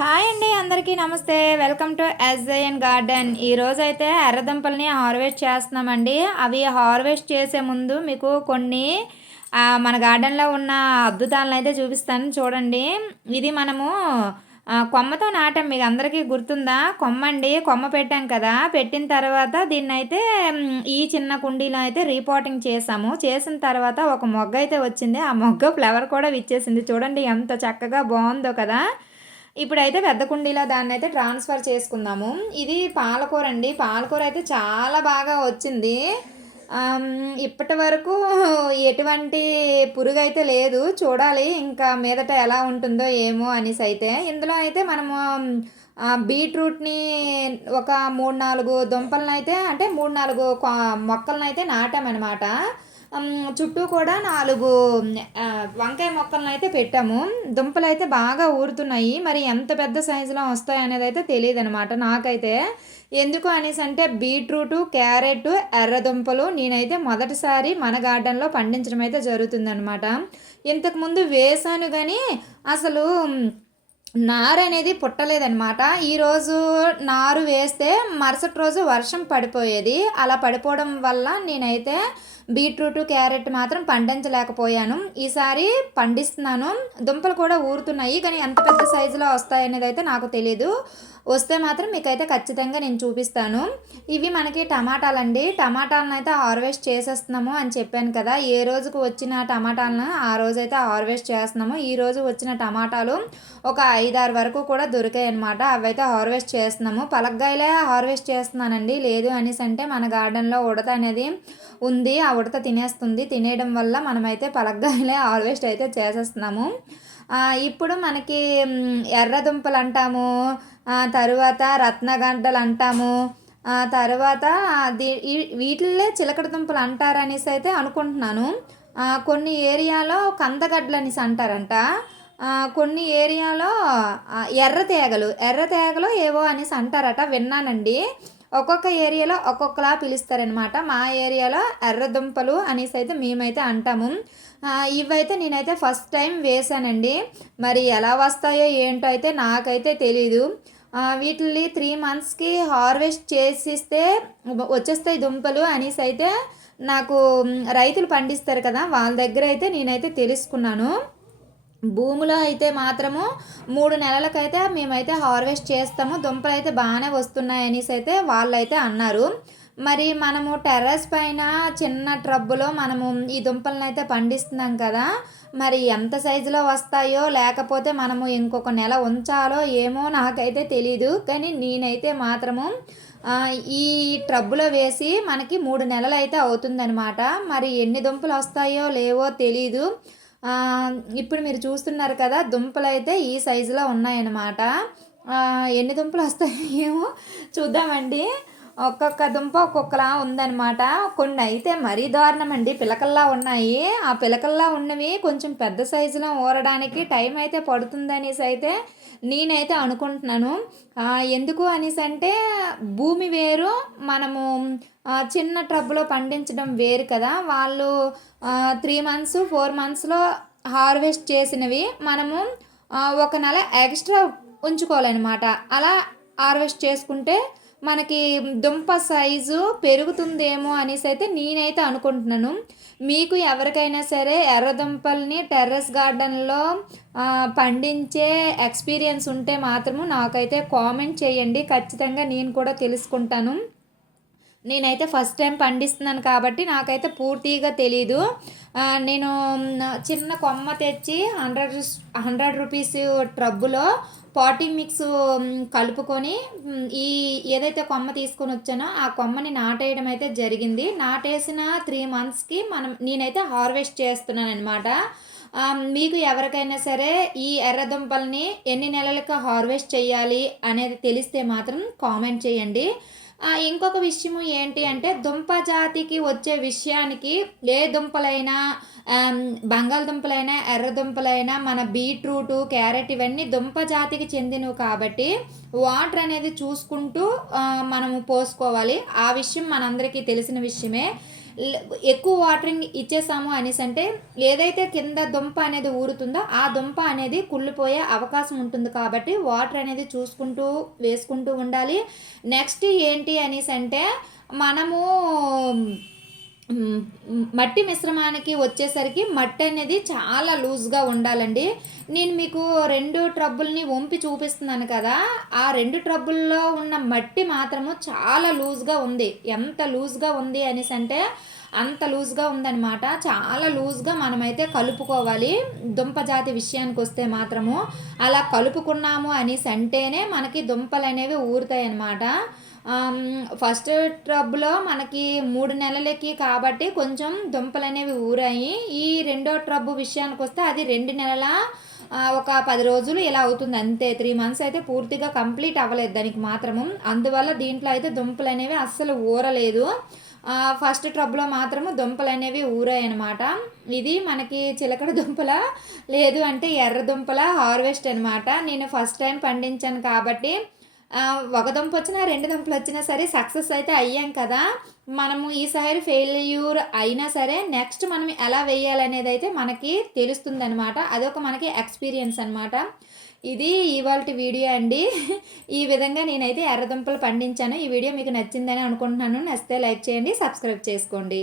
Hi అండి, అందరికీ నమస్తే. Welcome to SIN garden. ఈరోజైతే ఎర్రదుంపల్ని హార్వెస్ట్ చేస్తున్నామండి. అవి హార్వెస్ట్ చేసే ముందు మీకు కొన్ని మన గార్డెన్లో ఉన్న అద్భుతాలను అయితే చూపిస్తాను చూడండి. ఇది మనము కొమ్మతో నాటాం. మీకు అందరికీ గుర్తుందా? కొమ్మ అండి, కొమ్మ పెట్టాం కదా. పెట్టిన తర్వాత దీన్ని అయితే ఈ చిన్న కుండీలో అయితే రీపాటింగ్ చేసాము. చేసిన తర్వాత ఒక మొగ్గ అయితే వచ్చింది. ఆ మొగ్గ ఫ్లవర్ కూడా విచ్చేసింది. చూడండి ఎంత చక్కగా బాగుందో కదా. ఇప్పుడైతే పెద్ద కుండీలో దాన్ని అయితే ట్రాన్స్ఫర్ చేసుకుందాము. ఇది పాలకూర అండి. పాలకూర అయితే చాలా బాగా వచ్చింది. ఇప్పటి వరకు ఎటువంటి పురుగు అయితే లేదు. చూడాలి ఇంకా మీదట ఎలా ఉంటుందో ఏమో అనేసి. అయితే ఇందులో అయితే మనము బీట్రూట్ని ఒక 3-4 దుంపలను అయితే అంటే 3-4 మొక్కలను అయితే నాటామన్నమాట. చుట్టూ కూడా 4 వంకాయ మొక్కలను అయితే పెట్టాము. దుంపలు అయితే బాగా ఊరుతున్నాయి. మరి ఎంత పెద్ద సైజులో వస్తాయి అనేది అయితే తెలియదు అనమాట నాకైతే. ఎందుకు అనేసి అంటే బీట్రూటు, క్యారెట్, ఎర్రదుంపలు నేనైతే మొదటిసారి మన గార్డెన్లో పండించడం అయితే జరుగుతుందనమాట. ఇంతకుముందు వేసాను కానీ అసలు నారు అనేది పుట్టలేదనమాట. ఈరోజు నారు వేస్తే మరుసటి రోజు వర్షం పడిపోయేది. అలా పడిపోవడం వల్ల నేనైతే బీట్రూట్, క్యారెట్ మాత్రం పండించలేకపోయాను. ఈసారి పండిస్తున్నాను. దుంపలు కూడా ఊరుతున్నాయి కానీ ఎంత పెద్ద సైజులో వస్తాయనేది అయితే నాకు తెలీదు. వస్తే మాత్రం మీకైతే ఖచ్చితంగా నేను చూపిస్తాను. ఇవి మనకి టమాటాలండి. టమాటాలను అయితే హార్వెస్ట్ చేసేస్తున్నాము అని చెప్పాను కదా. ఏ రోజుకు వచ్చిన టమాటాలను ఆ రోజైతే హార్వెస్ట్ చేస్తున్నాము. ఈరోజు వచ్చిన టమాటాలు ఒక 5-6 వరకు కూడా దొరికాయి అనమాట. అవైతే హార్వెస్ట్ చేస్తున్నాము. పలగ్గాయలే హార్వెస్ట్ చేస్తున్నానండి. లేదు అనేసి అంటే మన గార్డెన్లో ఉడత అనేది ఉంది. ఆ ఉడత తినేస్తుంది. తినేయడం వల్ల మనమైతే పలగ్గాయలే హార్వెస్ట్ అయితే చేసేస్తున్నాము. ఇప్పుడు మనకి ఎర్రదుంపలు అంటాము, తరువాత రత్నగంటలు అంటాము, తర్వాత వీటిల్లే చిలకడ దుంపలు అంటారనేసి అయితే అనుకుంటున్నాను. కొన్ని ఏరియాలో కందగడ్డలు అనేసి అంటారంట. కొన్ని ఏరియాలో ఎర్ర తేగలు ఏవో అనేసి అంటారట, విన్నానండి. ఒక్కొక్క ఏరియాలో ఒక్కొక్కలా పిలుస్తారనమాట. మా ఏరియాలో ఎర్రదుంపలు అనేసి అయితే మేమైతే అంటాము. ఇవైతే నేనైతే ఫస్ట్ టైం వేసానండి. మరి ఎలా వస్తాయో ఏంటో అయితే నాకైతే తెలీదు. వీటిని 3 మంత్స్కి హార్వెస్ట్ చేసిస్తే వచ్చేస్తాయి దుంపలు అనేసి అయితే నాకు రైతులు పండిస్తారు కదా, వాళ్ళ దగ్గర అయితే నేనైతే తెలుసుకున్నాను. భూమిలో అయితే మాత్రము 3 నెలలకైతే మేమైతే హార్వెస్ట్ చేస్తాము. దుంపలు అయితే బాగానే వస్తున్నాయి అనేసి అయితే వాళ్ళైతే అన్నారు. మరి మనము టెర్రస్ పైన చిన్న ట్రబ్బులో మనము ఈ దుంపలను అయితే పండిస్తున్నాం కదా. మరి ఎంత సైజులో వస్తాయో లేకపోతే మనము ఇంకొక నెల ఉంచాలో ఏమో నాకైతే తెలీదు. కానీ నేనైతే మాత్రము ఈ ట్రబ్బులో వేసి మనకి 3 నెలలు అయితే అవుతుందనమాట. మరి ఎన్ని దుంపలు వస్తాయో లేవో తెలీదు. ఇప్పుడు మీరు చూస్తున్నారు కదా, దుంపలు అయితే ఈ సైజులో ఉన్నాయన్నమాట. ఎన్ని దుంపలు వస్తాయో ఏమో చూద్దామండి. ఒక్కొక్క దుంప ఒక్కొక్కలా ఉందన్నమాట. కొన్ని అయితే మరీ దారుణం అండి, పిలకల్లా ఉన్నాయి. ఆ పిలకల్లా ఉన్నవి కొంచెం పెద్ద సైజులో ఊరడానికి టైం అయితే పడుతుందనేసి అయితే నేనైతే అనుకుంటున్నాను. ఎందుకు అనేసి అంటే భూమి వేరు, మనము చిన్న ట్రబ్బులో పండించడం వేరు కదా. వాళ్ళు 3 మంత్స్ 4 మంత్స్లో హార్వెస్ట్ చేసినవి మనము ఒక నెల ఎక్స్ట్రా ఉంచుకోవాలన్నమాట. అలా హార్వెస్ట్ చేసుకుంటే మనకి దుంప సైజు పెరుగుతుందేమో అనేసి అయితే నేనైతే అనుకుంటున్నాను. మీకు ఎవరికైనా సరే ఎర్రదుంపల్ని టెర్రస్ గార్డెన్లో పండించే ఎక్స్పీరియన్స్ ఉంటే మాత్రము నాకైతే కామెంట్ చేయండి. ఖచ్చితంగా నేను కూడా తెలుసుకుంటాను. నేనైతే ఫస్ట్ టైం పండిస్తున్నాను కాబట్టి నాకైతే పూర్తిగా తెలీదు. నేను చిన్న కొమ్మ తెచ్చి 100 రూపీస్ ట్రబ్బులో పాటీ మిక్స్ కలుపుకొని ఈ ఏదైతే కొమ్మ తీసుకొని వచ్చానో ఆ కొమ్మని నాటేయడం అయితే జరిగింది. నాటేసిన 3 మంత్స్కి నేనైతే హార్వెస్ట్ చేస్తున్నాను అనమాట. మీకు ఎవరికైనా సరే ఈ ఎర్రదుంపల్ని ఎన్ని నెలలకు హార్వెస్ట్ చేయాలి అనేది తెలిస్తే మాత్రం కామెంట్ చేయండి. ఇంకొక విషయము ఏంటి అంటే దుంప జాతికి వచ్చే విషయానికి ఏ దుంపలైనా బంగాళదుంపలైనా ఎర్రదుంపలైనా మన బీట్రూటు, క్యారెట్ ఇవన్నీ దుంప జాతికి చెందినవి కాబట్టి వాటర్ అనేది చూసుకుంటూ మనము పోసుకోవాలి. ఆ విషయం మనందరికీ తెలిసిన విషయమే. ఎక్కువ వాటరింగ్ ఇచ్చేసాము అనేసి అంటే ఏదైతే కింద దుంప అనేది ఊరుతుందో ఆ దుంప అనేది కుళ్ళిపోయే అవకాశం ఉంటుంది. కాబట్టి వాటర్ అనేది చూసుకుంటూ వేసుకుంటూ ఉండాలి. నెక్స్ట్ ఏంటి అనేసి అంటే మనము మట్టి మిశ్రమానికి వచ్చేసరికి మట్టి అనేది చాలా లూజ్గా ఉండాలండి. నేను మీకు 2 ట్రబ్బుల్ని వంపి చూపిస్తున్నాను కదా, ఆ 2 ట్రబ్బుల్లో ఉన్న మట్టి మాత్రము చాలా లూజ్గా ఉంది. ఎంత లూజ్గా ఉంది అనేసి అంటే అంత లూజ్గా ఉందనమాట. చాలా లూజ్గా మనమైతే కలుపుకోవాలి. దుంప జాతి విషయానికి వస్తే మాత్రము అలా కలుపుకున్నాము అనేసి అంటేనే మనకి దుంపలు అనేవి ఊరుతాయి అన్నమాట. ఫస్ట్ ట్రబ్లో మనకి 3 నెలలకి కాబట్టి కొంచెం దుంపలనేవి ఊరాయి. ఈ రెండో ట్రబ్బు విషయానికొస్తే అది 2 నెలల ఒక 10 రోజులు ఇలా అవుతుంది అంతే. 3 మంత్స్ అయితే పూర్తిగా కంప్లీట్ అవ్వలేదు దానికి మాత్రము. అందువల్ల దీంట్లో అయితే దుంపలనేవి అస్సలు ఊరలేదు. ఫస్ట్ ట్రబ్లో మాత్రము దుంపలనేవి ఊరాయన్నమాట. ఇది మనకి చిలకడ దుంపల లేదు అంటే ఎర్ర దుంపల హార్వెస్ట్ అనమాట. నేను ఫస్ట్ టైం పండించాను కాబట్టి ఒక దుంప వచ్చినా 2 దుంపలు వచ్చినా సరే సక్సెస్ అయితే అయ్యాం కదా. మనము ఈసారి ఫెయిల్యూర్ అయినా సరే నెక్స్ట్ మనం ఎలా వేయాలనేది అయితే మనకి తెలుస్తుంది అనమాట. అదొక మనకి ఎక్స్పీరియన్స్ అనమాట. ఇది ఇవాల్టి వీడియో అండి. ఈ విధంగా నేనైతే ఎర్రదుంపలు పండించాను. ఈ వీడియో మీకు నచ్చిందని అనుకుంటున్నాను. నచ్చితే లైక్ చేయండి, సబ్స్క్రైబ్ చేసుకోండి.